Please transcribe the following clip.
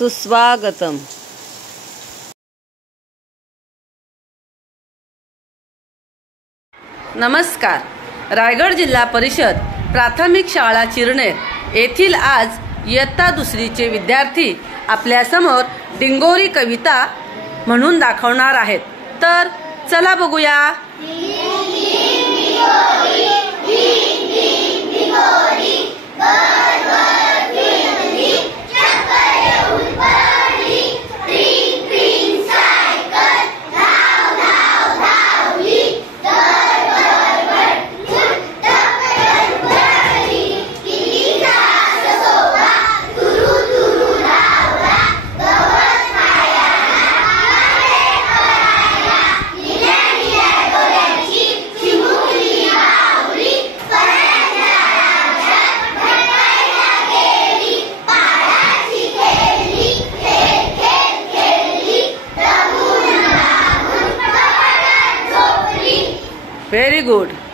सुस्वागतम। नमस्कार। रायगड जिल्हा परिषद प्राथमिक शाळा चिरनेर येथील आज इयत्ता दुसरीचे विद्यार्थी आपल्या समोर डिंगोरी कविता म्हणून दाखवणार आहेत। तर चला बघूया। Very good.